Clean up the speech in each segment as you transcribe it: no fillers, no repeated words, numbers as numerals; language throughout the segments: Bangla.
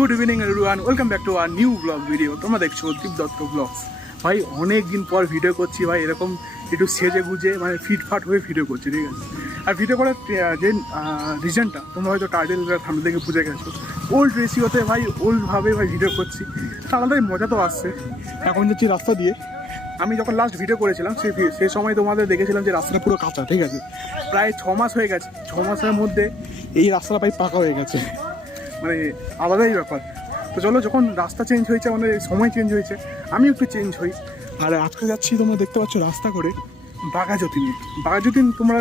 Good evening everyone, welcome back to our new blog video. তোমরা দেখছো দীপ দত্ত ব্লগস। ভাই অনেক দিন পর ভিডিও করছি ভাই, এরকম একটু সেজে গুজে মানে ফিটফাট হয়ে ভিডিও করছি, ঠিক আছে। আর ভিডিও করার যে রিজনটা তোমরা হয়তো টাইটেল সামনে থেকে বুঝে গেছো। ওল্ড রেসিওতে ভাই ওল্ডভাবে ভাই ভিডিও করছি, তা আলাদাই মজা তো আসছে। এখন যাচ্ছি রাস্তা দিয়ে। আমি যখন লাস্ট ভিডিও করেছিলাম সেই সময় তোমাদের দেখেছিলাম যে রাস্তাটা পুরো কাঁচা, ঠিক আছে। প্রায় 6 মাস হয়ে গেছে, 6 মাসের মধ্যে এই রাস্তাটা প্রায় পাকা হয়ে গেছে, মানে আলাদাই ব্যাপার। তো চলো, যখন রাস্তা চেঞ্জ হয়েছে মানে সময় চেঞ্জ হয়েছে, আমি একটু চেঞ্জ হই। আর আজকে যাচ্ছি, তোমরা দেখতে পাচ্ছ রাস্তা করে বাঘাযতীনে। বাঘাযতীন তোমরা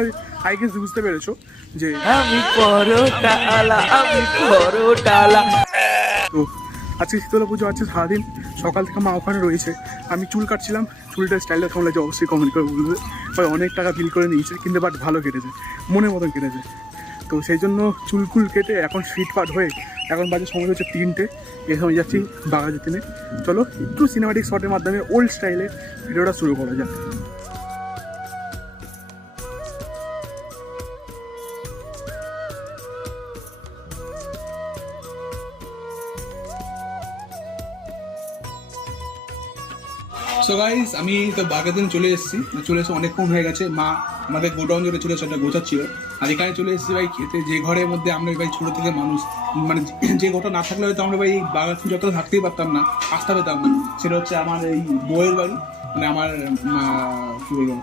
আই গেস বুঝতে পেরেছো যে আমি পরোটালা, আমি পরোটালা। তো আজকে শীতলা পুজো আছে, সারাদিন সকাল থেকে মা ওখানে রয়েছে। আমি চুল কাটছিলাম, চুলটার স্টাইলটা কেমন লাগছে অবশ্যই কমেন্ট করে বলবে। ভাই অনেক টাকা বিল করে নিয়েছে, কিন্তু বাট ভালো কেটেছে, মনের মতন কেটেছে। তো সেই জন্য চুলকুল কেটে এখন ফিটফাট হয়ে এখন বাজে সময় হচ্ছে 3টে। এই সময় যাচ্ছি বাঘাযতীনে। চলো একটু সিনেমাটিক শটের মাধ্যমে ওল্ড স্টাইলে ভিডিওটা শুরু করা যাক। সো গাইস, আমি তো বাঘাযতীন চলে এসেছি অনেকক্ষণ হয়ে গেছে। মা আমাদের গোডাউন জুড়ে চলে সেটা গোছাচ্ছিল, আর এখানে চলে এসেছি ভাই খেতে। যে ঘরের মধ্যে আমরা ভাই ছোটো থেকে মানুষ, মানে যে ঘরটা না থাকলে হয়তো আমরা ভাই বাঘাযতীন যতটা থাকতেই পারতাম না, আসতে পেতাম না। সেটা হচ্ছে আমার এই বউয়ের বাড়ি, মানে আমার কী বলবো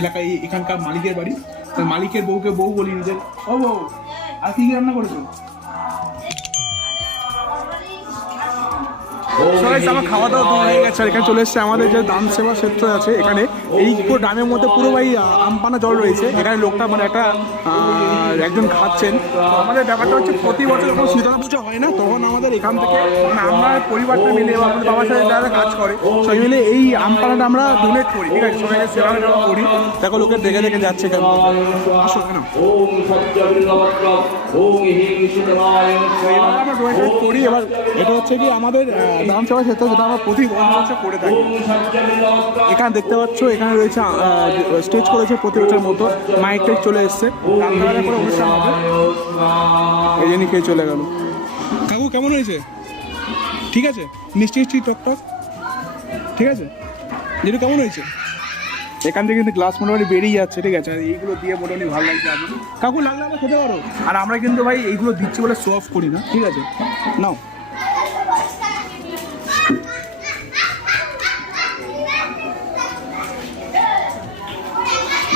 এলাকায় এখানকার মালিকের বাড়ি। তার মালিকের বউকে বউ বলি নিজের। ও বউ, আর কী কী রান্না করেছো? আমার খাওয়া দাওয়া হয়ে গেছে। এখানে চলে এসছে আমাদের যে দান সেবা ক্ষেত্র আছে, এখানে এই পুরো ড্রামের মধ্যে পুরো ভাই আমপানা জল রয়েছে। এখানে লোকটা মানে একজন খাচ্ছেন। তো আমাদের ব্যাপারটা হচ্ছে প্রতি বছর যখন শীতলা পুজো হয় না, তখন আমাদের এখান থেকে মানে আমরা পরিবারটা মিলে বা আমাদের বাবার সাথে যারা কাজ করে সবাই মিলে এই আমপানাটা আমরা ডোনেট করি, ঠিক আছে। সবাইকে সেবা করি। দেখো লোকের দেখে দেখে যাচ্ছে কেন, আসো কেন আমরা ডোনেট করি। এবার এটা হচ্ছে কি আমাদের দান সেবা ক্ষেত্র, যেটা আমরা প্রতি বছর করে থাকি। এখানে দেখতে পাচ্ছ, এখানে রয়েছে স্টেজ করেছে প্রতি বছরের মতো, মাইক টাইক চলে এসছে, করে অনুষ্ঠান হবে। এই জন্য খেয়ে চলে গেল। কাকু কেমন হয়েছে? ঠিক আছে, মিষ্টি মিষ্টি টক টক, ঠিক আছে। যেটা কেমন হয়েছে? এখান থেকে কিন্তু গ্লাস মোটামুটি বেরিয়ে যাচ্ছে, ঠিক আছে। আর এইগুলো দিয়ে মোটামুটি ভালো লাগছে আমার। কাকু লাগলে আমরা খেতে পারো। আর আমরা কিন্তু ভাই এইগুলো দিচ্ছি বলে শো অফ করি না, ঠিক আছে। নাও,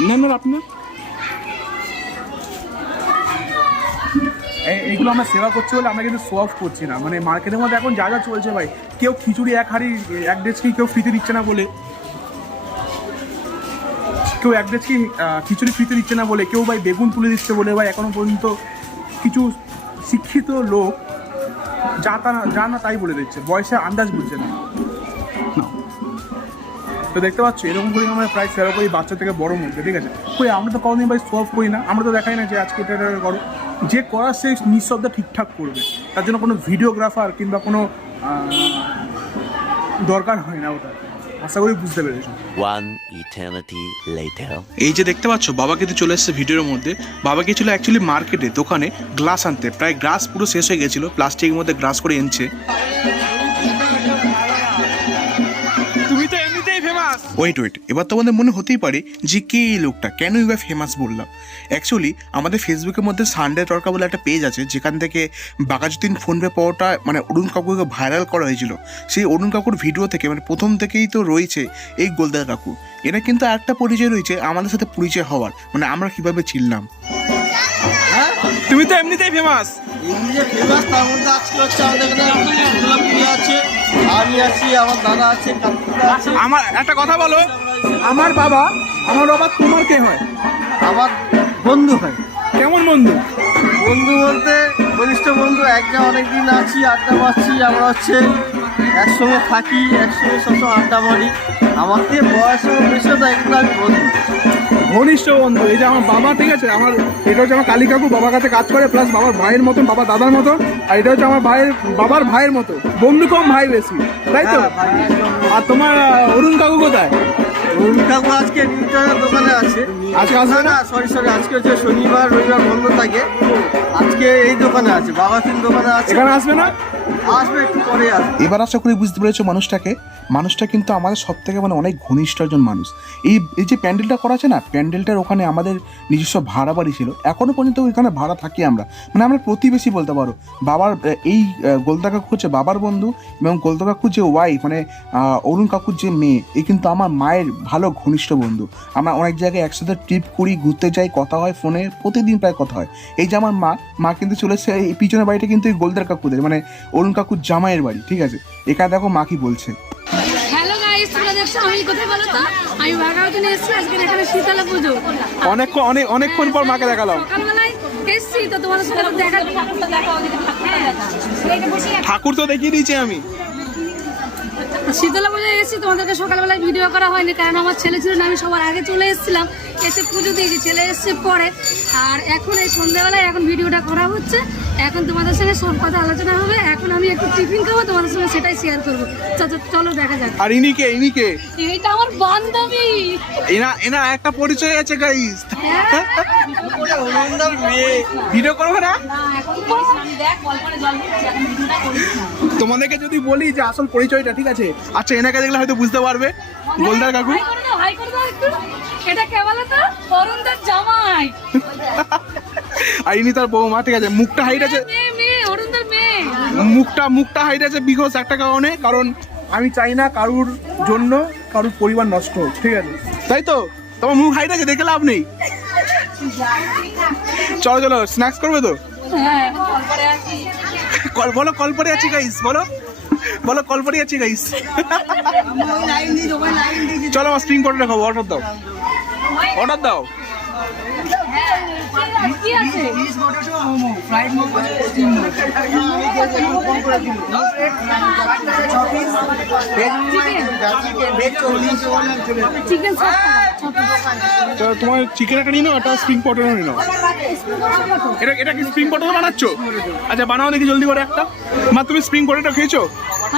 না না আপনি এইগুলো আমরা সেবা করছি বলে আমরা কিন্তু শো অফ করছি না। মানে মার্কেটের মধ্যে এখন যা যা চলছে ভাই, কেউ খিচুড়ি এক হাঁড়ি এক ডেচকি কেউ ফ্রিতে দিচ্ছে না বলে, কেউ এক ডেচকি খিচুড়ি ফ্রিতে দিচ্ছে না বলে, কেউ ভাই বেগুন তুলে দিচ্ছে বলে ভাই এখনো পর্যন্ত কিছু শিক্ষিত লোক যা না তাই বলে দিচ্ছে, বয়সের আন্দাজ বুঝছে না। তো দেখতে পাচ্ছ এরকম করে আমরা প্রায় সেবা করি বাচ্চা থেকে বড় মধ্যে, ঠিক আছে। কই আমরা তো কোনোদিন ভাই শো অফ করি না, আমরা তো দেখাই না যে আজকে এটা করো। যে করার সে নিঃশব্দে ঠিকঠাক করবে, তার জন্য কোনো ভিডিওগ্রাফার কিংবা কোনো দরকার হয় না ওটা। আশা করি বুঝতে পেরেছো। এই যে দেখতে পাচ্ছ বাবা কিন্তু চলে এসেছে ভিডিওর মধ্যে। বাবা গিয়েছিল অ্যাকচুয়ালি মার্কেটে দোকানে গ্লাস আনতে, প্রায় গ্লাস পুরো শেষ হয়ে গেছিলো, প্লাস্টিকের মধ্যে গ্লাস করে এনেছে। ওয়েট, এবার তোমাদের মনে হতেই পারে যে কে এই লোকটা, কেন এবার ফেমাস বললাম। অ্যাকচুয়ালি আমাদের ফেসবুকের মধ্যে সানডে তরকা বলে একটা পেজ আছে, যেখান থেকে বাঘাযতীন ফোনপে পাওয়াটা মানে অরুণ কাকুকে ভাইরাল করা হয়েছিল। সেই অরুণ কাকুর ভিডিও থেকে মানে প্রথম থেকেই তো রয়েছে এই গোলদার কাকু। এটা কিন্তু একটা পরিচয় রয়েছে আমাদের সাথে পরিচয় হওয়ার, মানে আমরা কিভাবে চিনলাম। তুমি তো এমনিতেই ফেমাস। তার মধ্যে আজকে হচ্ছে আমাদের এখানে আছে, আমি আছি, আমার দাদা আছে, আমার একটা কথা বলো, আমার বাবা তোমার কে হয়? আমার বন্ধু হয়। কেমন বন্ধু? বন্ধু বলতে ঘনিষ্ঠ বন্ধু, একজন অনেকদিন আছি, আড্ডা মারছি, আমরা হচ্ছে একসঙ্গে থাকি, একসঙ্গে সবসময় আড্ডা মারি। আমার থেকে বয়সের বেশি তো একদম আমি বন্ধু, ঘনিষ্ঠ বন্ধু। এই যে আমার বাবা, ঠিক আছে, আমার এটা হচ্ছে আমার কালী কাকু, বাবার কাছে কাজ করে, প্লাস বাবার ভাইয়ের মতন, বাবা দাদার মতো। আর এটা হচ্ছে আমার বাবার ভাইয়ের মতো, বন্ধু কম ভাই বেশি, তাই তো? আর তোমার অরুণ কাকু কোথায়? অরুণ কাকু আজকে দোকানে আছে। আজকে আসবে না না? সরি আজকে হচ্ছে শনিবার রবিবার বন্ধ থাকে। আজকে এই দোকানে আছে, বাবাসিন দোকানে আছে। এখানে আসবে না? আসবে, একটু পরে আসবে। এবার আশা করি বুঝতে পেরেছো মানুষটা কিন্তু আমাদের সব থেকে মানে অনেক ঘনিষ্ঠ একজন মানুষ। এই যে প্যান্ডেলটা করা আছে না, প্যান্ডেলটার ওখানে আমাদের নিজস্ব ভাড়া বাড়ি ছিল, এখনো পর্যন্ত ওইখানে ভাড়া থাকি আমরা, মানে আমরা প্রতিবেশী বলতে পারো। বাবার এই গোলদা কাকু হচ্ছে বাবার বন্ধু, এবং গোলদা কাকুর যে ওয়াইফ মানে অরুণ কাকুর যে মেয়ে, এই কিন্তু আমার মায়ের ভালো ঘনিষ্ঠ বন্ধু। আমরা অনেক জায়গায় একসাথে ট্রিপ করি, ঘুরতে যাই, কথা হয় ফোনে, প্রতিদিন প্রায় কথা হয়। এই যে আমার মা কিন্তু চলেছে এই পিছনের বাড়িটা কিন্তু এই গোলদার কাকুদের মানে অরুণ কাকুর জামাইয়ের বাড়ি, ঠিক আছে? এখানে দেখো মা কি বলছে। হ্যালো গাইস, তোমরা দেখছো আমি কোথায় বলো তো? আমি ভাগাড়াতে এসেছি আজকে এখানে শীতলা পুজো। অনেকক্ষণ পর মাকে দেখালাম। সকালবেলায় এসেছি তো তোমাদের সাথে দেখা ঠাকুরটা দেখাও। ঠাকুর তো দেখিয়ে দিয়েছি আমি। শীতলা পুজো এসেছি, তোমাদেরকে সকালবেলায় ভিডিও করা হয়নি কারণ আমার ছেলে ছিল না, আমি সবার আগে চলে এসেছিলাম, এসে পুজো দিয়েছি, ছেলে এসছে পরে। আর এখন এই সন্ধ্যাবেলায় এখন ভিডিওটা করা হচ্ছে, এখন তোমাদের সঙ্গে সব কথা আলোচনা হবে। এখন আমি একটু টিফিন খাবো, তোমাদের সঙ্গে সেটাই শেয়ার করবো। চলো দেখা যাক। আর ইনিকে এইটা আমার বান্ধবী। এনা একটা পরিচয় আছে গাইস। হ্যাঁ? অরুণদার মেয়ে। ভিডিও করবে না? এখন করিস না, আমি দেখ কল্পনা জল দিচ্ছি, এখন ভিডিওটা করিস না। তোমাদেরকে যদি বলি যে আসল পরিচয়টা, ঠিক আছে? আচ্ছা, এনাকে দেখলে হয়তো বুঝতে পারবে। গোলদার কাকু। হাই করে দাও একটু। এটা কে বলো তো? অরুণদার জামাই। আর ইনি তার বৌমা, ঠিক আছে? মুখটা হাইট আছে, মেয়ে অরুণদার মেয়ে। মুখটা হাইট আছে বিকজ একটা কারণে, কারণ আমি চাই না কারুর জন্য কারুর পরিবার নষ্ট হোক, ঠিক আছে? তাই তো? তোমার মুখ হাইট আছে, দেখে লাভ নেই। চলো স্ন্যাক্স করবে তো? হ্যাঁ, কল করে আসি। বলো কল পরে আছি গাইস, বলো কল পরে আছি গাইস। চলো আমার স্প্রিং পটেটো খাবো, অর্ডার দাও। কি আছে? চিকেন চলো, তোমার চিকেন একটা নিয়ে নাও, একটা স্প্রিং পটেটো নিয়ে নাও। এটা কি স্প্রিং পটেটো বানাচ্ছো? আচ্ছা বানাও দেখি জলদি করে একটা। মা, তুমি স্প্রিং পটেটো খেয়েছো?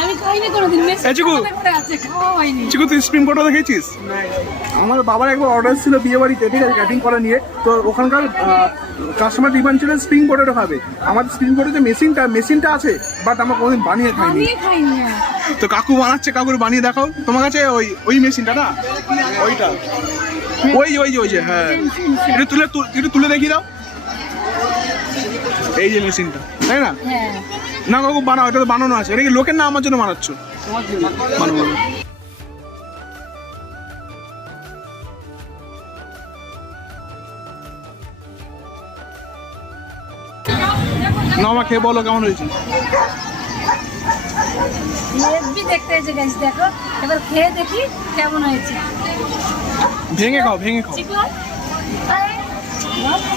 আমি খাইনি কোনোদিন। চিকু। আছে খাওয়া হয়নি। চিকু, তুই স্প্রিং পটেটো খেয়েছিস? আমার বাবার একবার অর্ডার ছিল বিয়ে বাড়িতে, ঠিক আছে, ক্যাটারিং করা নিয়ে। তো ওখানকার কাস্টমার ডিমান্ড ছিল স্প্রিং পটেটো খাবে। আমাদের স্প্রিং পটেটো মেশিনটা আছে, বাট আমরা কোনোদিন বানিয়ে খাইনি। আমি খাইনি। তো কাকু বানাচ্ছে, কাকুর বানিয়ে দেখাও। তোমার কাছে ওই মেশিনটা না, ওইটা ওই যে হ্যাঁ, একটু তুলে দেখিয়ে দাও। এই যে মেশিনটা, তাই না? হ্যাঁ। না কাকু বানাও, এটা তো বানানো আছে। এটা কি লোকের না আমার জন্য বানাচ্ছ? বানাবো। না, মা খেয়ে বলো কেমন হয়েছে। হেভি দেখতে হয়েছে গাইস, দেখো এবার খেয়ে দেখি কেমন হয়েছে। ভেঙে খাও। চিকু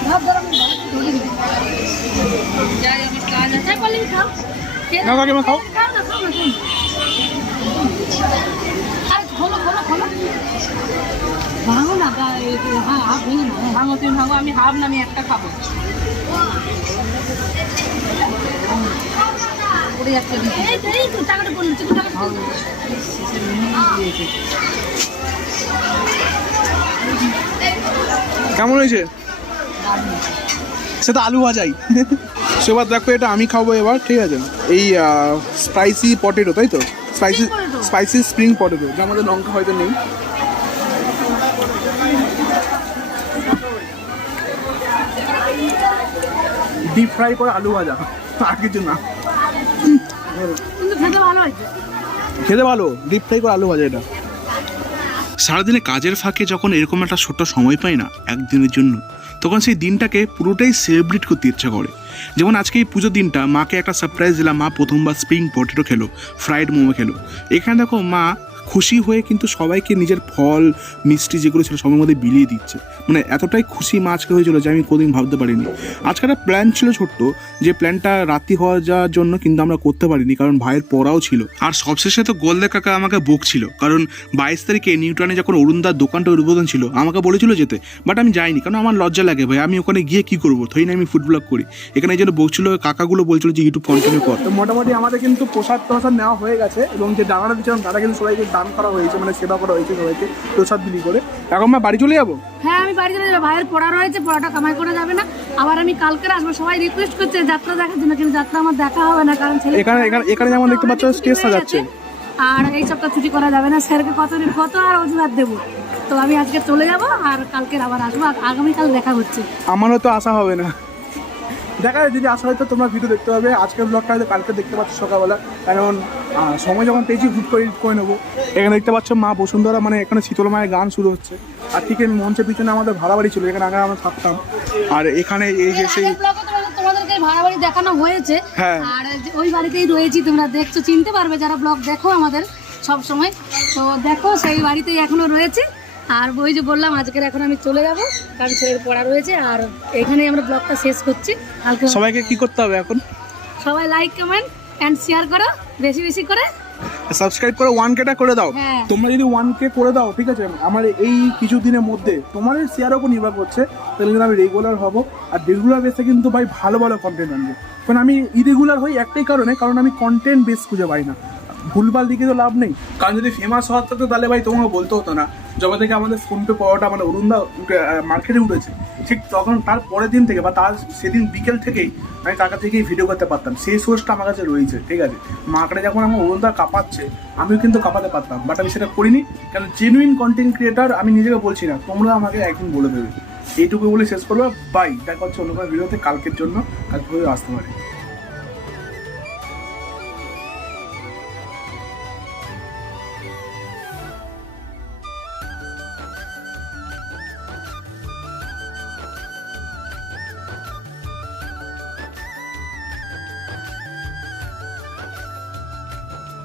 ভাব গরম যাই, আমি কাজ আছে বলি খাও। না কাকিমা খাও। খাও না। আরে খোলো। ভাঙো না, হ্যাঁ হাফ ভেঙে না। ভাঙো, তুমি ভাঙো, আমি হাফ না, আমি একটা খাবো। পড়ে যাচ্ছে। এই তো টাকাটা পড়লো, চিকু টাকা কেমন হয়েছে? সেটা আলু ভাজাই। সেবার দেখো, এটা আমি খাবো এবার, ঠিক আছে? এই স্পাইসি পটেটো, তাই তো? স্পাইসি স্প্রিং পটেটো, যা আমাদের লঙ্কা হয়তো নেই। ডিপ ফ্রাই করে আলু ভাজা, আর কিছু না। কিন্তু খেতে ভালো হয়েছে। খেতে ভালো, ডিপ ফ্রাই করে আলু ভাজা এটা। সারাদিনে কাজের ফাঁকে যখন এরকম একটা ছোট্ট সময় পাই না একদিনের জন্য, তখন সেই দিনটাকে পুরোটাই সেলিব্রেট করতে ইচ্ছা করে। যেমন আজকে এই পুজোর দিনটা মাকে একটা সারপ্রাইজ দিলাম। মা প্রথমবার স্প্রিং পটেটো খেলো, ফ্রাইড মোমো খেলো। এখানে দেখো মা খুশি হয়ে কিন্তু সবাইকে নিজের ফল মিষ্টি যেগুলো ছিল সবার মধ্যে বিলিয়ে দিচ্ছে। মানে এতটাই খুশি মা আজকে হয়েছিল যে আমি কোনোদিন ভাবতে পারিনি। আজকে একটা প্ল্যান ছিল ছোট্ট, যে প্ল্যানটা রাত্রি হওয়া যাওয়ার জন্য কিন্তু আমরা করতে পারিনি, কারণ ভাইয়ের পড়াও ছিল। আর সবশেষে তো গোলদা কাকা আমাকে বকছিল, কারণ 22 তারিখে নিউটনে যখন অরুণদার দোকানটা উদ্বোধন ছিল আমাকে বলেছিল যেতে, বাট আমি যাইনি, কারণ আমার লজ্জা লাগে ভাই। আমি ওখানে গিয়ে কী করবো? থই না, আমি ফুড ব্লগ করি। এখানে এই জন্য বকছিল, কাকাগুলো বলছিল যে ইউটিউব কন্টিনিউ কর। তো মোটামুটি আমাদের কিন্তু প্রসাদ নেওয়া হয়ে গেছে, এবং যে দাদারা দিচ্ছিলাম তারা কিন্তু সবাইকে স্নান করা হয়েছে, মানে সেবা করা হয়েছে সবাইকে প্রসাদ বিলি করে। এখন মা বাড়ি চলে যাবো। হ্যাঁ আমি বাড়ি চলে যাবো, ভাইয়ের পড়া রয়েছে, পড়াটা কামাই করে যাবে না, আবার আমি কালকে আসবো। সবাই রিকোয়েস্ট করছে যাত্রা দেখার জন্য, কিন্তু যাত্রা আমার দেখা হবে না, কারণ ছেলে এখানে যেমন দেখতে পাচ্ছ স্টেজ সাজাচ্ছে, আর এই সপ্তাহ ছুটি করা যাবে না, স্যারকে কত আর অজুহাত দেবো। তো আমি আজকে চলে যাব, আর কালকে আবার আসবো, আগামীকাল দেখা হচ্ছে। আমারও তো আসা হবে না, দেখা যায় যদি আসা হয় তো তোমরা ভিডিও দেখতে পাবে। আজকের ব্লগটা হয়তো কালকে দেখতে পাচ্ছ সকালবেলা, কারণ সময় যখন পেয়েছি হুট করে নেবো। এখানে দেখতে পাচ্ছ মা বসুন্ধরা, মানে এখানে শীতল মায়ের গান শুরু হচ্ছে, আর ঠিক মঞ্চের পিছনে আমাদের ভাড়া বাড়ি ছিল, এখানে আগে আমরা থাকতাম। আর এখানে এই যে সেই তোমাদেরকে ভাড়া বাড়ি দেখানো হয়েছে, হ্যাঁ। আর ওই বাড়িতেই রয়েছি, তোমরা দেখছো, চিনতে পারবে যারা ব্লগ দেখো আমাদের সব সময়, তো দেখো সেই বাড়িতেই এখনো রয়েছে। আর ওই যে বললাম আজকের এখন আমি চলে যাব, কারণ ছেলের পড়া রয়েছে, আর এখানে আমরা ব্লগটা শেষ করছি। কালকে সবাইকে কি করতে হবে এখন? সবাই লাইক কমেন্ট অ্যান্ড শেয়ার করো, বেশি বেশি করে সাবস্ক্রাইব করে 1K করে দাও। হ্যাঁ। তোমরা যদি 1K করে দাও, ঠিক আছে, আমার এই কিছু দিনের মধ্যে তোমাদের শেয়ারের উপর নির্ভর করছে, তাহলে কিন্তু আমি রেগুলার হব। আর রেগুলার বেসে কিন্তু ভাই ভালো ভালো কন্টেন্ট আনবে। কারণ আমি ইরেগুলার হই একটাই কারণে, কারণ আমি কন্টেন্ট বেস খুঁজে পাই না। ভুলভাল দিকে তো লাভ নেই, কারণ যদি ফেমাস হওয়ার থাকতো তাহলে ভাই তোমাকে বলতে হতো না। যবে থেকে আমাদের ফোনপে পাওয়াটা মানে অরুণদা মার্কেটে উঠেছে, ঠিক তখন তার পরের দিন থেকে বা তার সেদিন বিকেল থেকেই আমি তার কাছ থেকেই ভিডিও করতে পারতাম। সেই সোর্সটা আমার কাছে রয়েছে, ঠিক আছে। মার্কেটে যখন আমার অরুণদা কাঁপাচ্ছে, আমিও কিন্তু কাঁপাতে পারতাম, বাট আমি সেটা করিনি, কারণ জেনুইন কন্টেন্ট ক্রিয়েটার আমি নিজেকে বলছি না, তোমরা আমাকে একদিন বলে দেবে। এইটুকু বলে শেষ করবো, বাই। দেখা হচ্ছে অন্য কোনো ভিডিওতে কালকের জন্য, কালকে আসতে পারে।